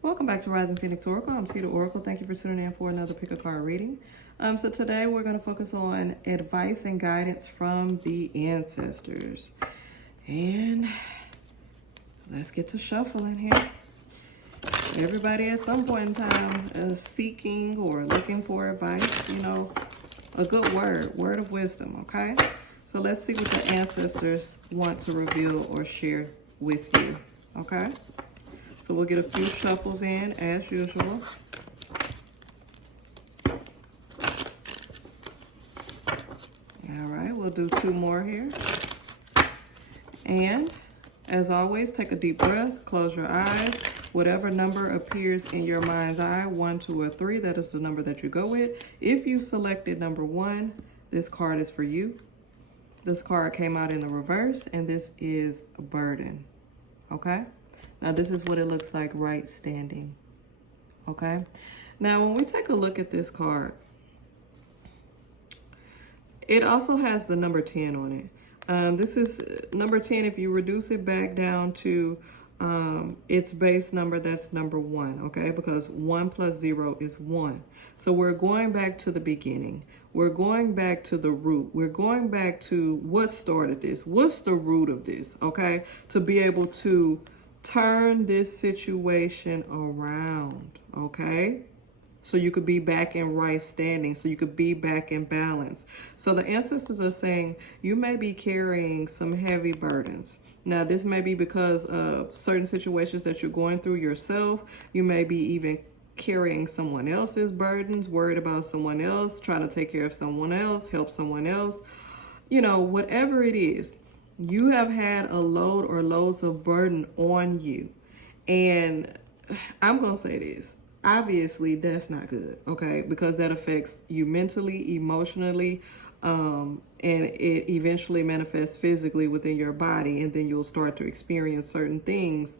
Welcome back to Rising Phoenix Oracle. I'm Cedar Oracle. Thank you for tuning in for another pick a card reading. So today we're going to focus on advice and guidance from the ancestors. And let's get to shuffling here. Everybody at some point in time is seeking or looking for advice, a good word of wisdom, okay? So let's see what the ancestors want to reveal or share with you, okay? So we'll get a few shuffles in as usual. All right, we'll do two more here. And as always, take a deep breath, close your eyes. Whatever number appears in your mind's eye, 1, 2, or 3, that is the number that you go with. If you selected number 1, this card is for you. This card came out in the reverse, and this is a burden, okay? Now, this is what it looks like right standing, okay? Now, when we take a look at this card, it also has the number 10 on it. This is number 10. If you reduce it back down to its base number, that's number 1, okay? Because 1 plus 0 is 1. So we're going back to the beginning. We're going back to the root. We're going back to what started this. What's the root of this, okay? To be able to turn this situation around, okay? So you could be back in right standing, so you could be back in balance. So the ancestors are saying you may be carrying some heavy burdens. Now, this may be because of certain situations that you're going through yourself. You may be even carrying someone else's burdens, worried about someone else, trying to take care of someone else, help someone else. Whatever it is, you have had a load or loads of burden on you. And I'm going to say this. Obviously, that's not good, okay? Because that affects you mentally, emotionally, and it eventually manifests physically within your body. And then you'll start to experience certain things,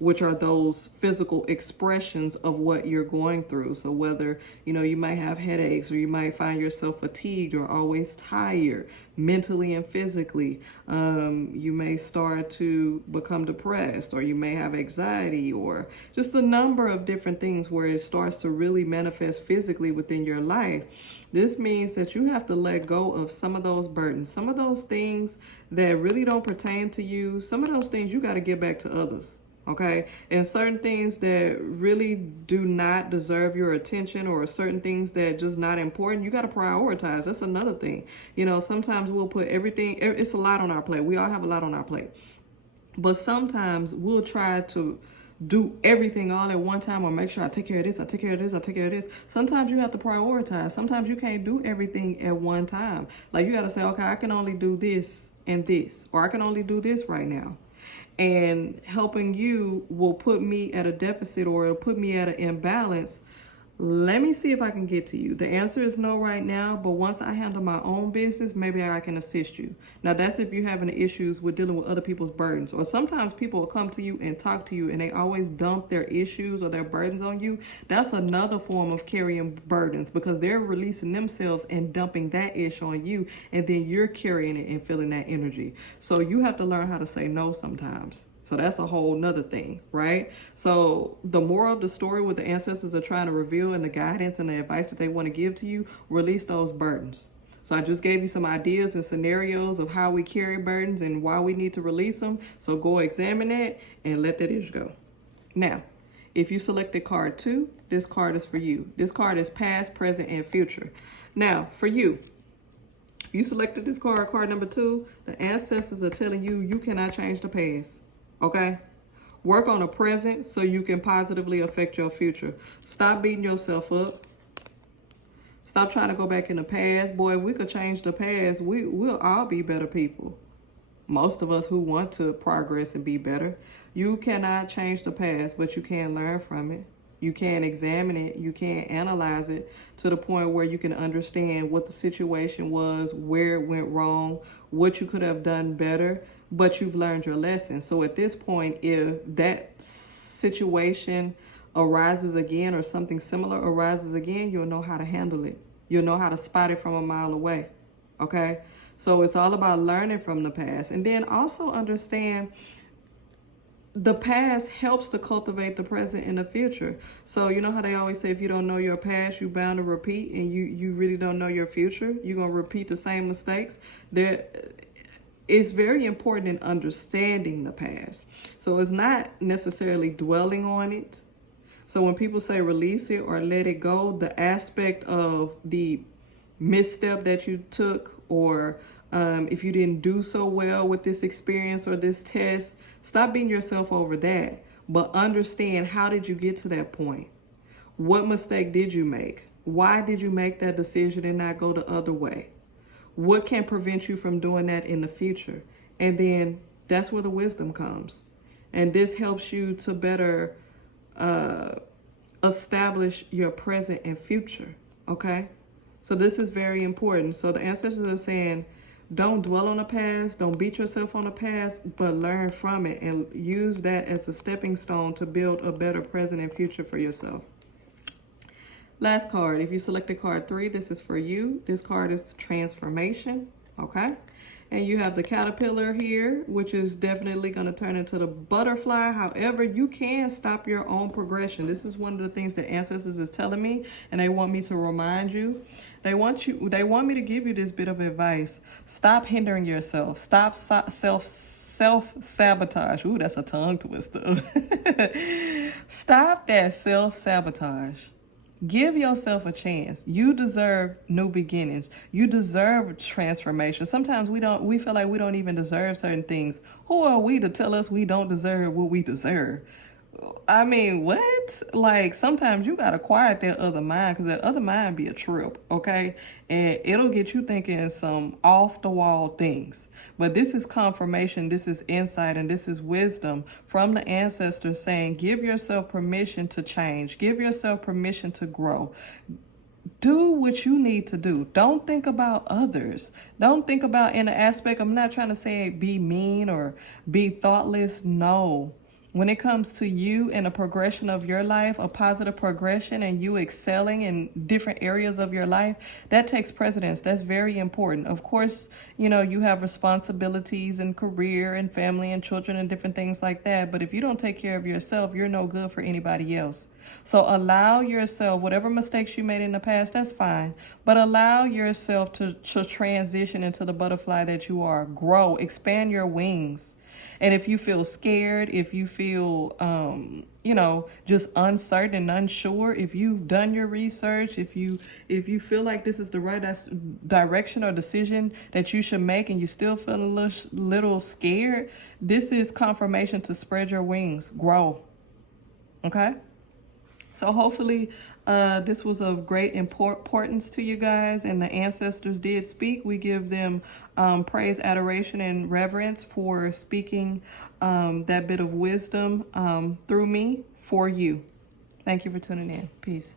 which are those physical expressions of what you're going through. So whether, you might have headaches, or you might find yourself fatigued or always tired, mentally and physically. You may start to become depressed, or you may have anxiety, or just a number of different things where it starts to really manifest physically within your life. This means that you have to let go of some of those burdens, some of those things that really don't pertain to you. Some of those things you got to give back to others, okay? And certain things that really do not deserve your attention, or certain things that just not important, you got to prioritize. That's another thing. Sometimes we'll put everything, it's a lot on our plate. We all have a lot on our plate. But sometimes we'll try to do everything all at one time, or make sure I take care of this, I take care of this, I take care of this. Sometimes you have to prioritize. Sometimes you can't do everything at one time. Like, you got to say, okay, I can only do this and this, or I can only do this right now. And helping you will put me at a deficit, or it'll put me at an imbalance. Let me see if I can get to you. The answer is no right now, but once I handle my own business, maybe I can assist you. Now, that's if you're having issues with dealing with other people's burdens. Or sometimes people will come to you and talk to you, and they always dump their issues or their burdens on you. That's another form of carrying burdens, because they're releasing themselves and dumping that issue on you, and then you're carrying it and feeling that energy. So you have to learn how to say no sometimes. So that's a whole nother thing, right? So the moral of the story, what the ancestors are trying to reveal, and the guidance and the advice that they want to give to you, release those burdens. So I just gave you some ideas and scenarios of how we carry burdens and why we need to release them. So go examine that and let that issue go. Now, if you selected card 2, this card is for you. This card is past, present, and future. Now, for you, if you selected this card number 2, the ancestors are telling you you cannot change the past. Okay? Work on the present so you can positively affect your future. Stop beating yourself up. Stop trying to go back in the past. Boy, if we could change the past, we'll all be better people. Most of us who want to progress and be better. You cannot change the past, but you can learn from it. You can examine it. You can analyze it to the point where you can understand what the situation was, where it went wrong, what you could have done better, but you've learned your lesson. So at this point, if that situation arises again, or something similar arises again, you'll know how to handle it. You'll know how to spot it from a mile away, okay? So it's all about learning from the past. And then also understand the past helps to cultivate the present and the future. So you know how they always say, if you don't know your past, you're bound to repeat, and you really don't know your future, you're going to repeat the same mistakes. It's very important in understanding the past. So it's not necessarily dwelling on it. So when people say release it or let it go, the aspect of the misstep that you took, or if you didn't do so well with this experience or this test, stop beating yourself over that. But understand, how did you get to that point? What mistake did you make? Why did you make that decision and not go the other way? What can prevent you from doing that in the future? And then that's where the wisdom comes. And this helps you to better establish your present and future, okay? So this is very important. So the ancestors are saying, don't dwell on the past, don't beat yourself on the past, but learn from it and use that as a stepping stone to build a better present and future for yourself. Last card, if you selected card 3, this is for you. This card is transformation, okay? And you have the caterpillar here, which is definitely going to turn into the butterfly. However, you can stop your own progression. This is one of the things that ancestors is telling me, and they want me to remind you. They want me to give you this bit of advice. Stop hindering yourself. Stop self-sabotage. Ooh, that's a tongue twister. Stop that self-sabotage. Give yourself a chance. You deserve new beginnings. You deserve transformation. Sometimes we feel like we don't even deserve certain things. Who are we to tell us we don't deserve what we deserve? I mean, what? Like, sometimes you gotta quiet that other mind, because that other mind be a trip, okay? And it'll get you thinking some off-the-wall things. But this is confirmation, this is insight, and this is wisdom from the ancestors saying, give yourself permission to change. Give yourself permission to grow. Do what you need to do. Don't think about others. Don't think about, in the aspect, I'm not trying to say be mean or be thoughtless. No. When it comes to you and a progression of your life, a positive progression, and you excelling in different areas of your life, that takes precedence. That's very important. Of course, you know, you have responsibilities and career and family and children and different things like that. But if you don't take care of yourself, you're no good for anybody else. So allow yourself, whatever mistakes you made in the past, that's fine. But allow yourself to transition into the butterfly that you are. Grow, expand your wings. And if you feel scared, if you feel, you know, just uncertain and unsure, if you've done your research, if you feel like this is the right direction or decision that you should make, and you still feel a little scared, this is confirmation to spread your wings, grow. Okay? So hopefully this was of great importance to you guys, and the ancestors did speak. We give them praise, adoration, and reverence for speaking that bit of wisdom through me for you. Thank you for tuning in. Peace.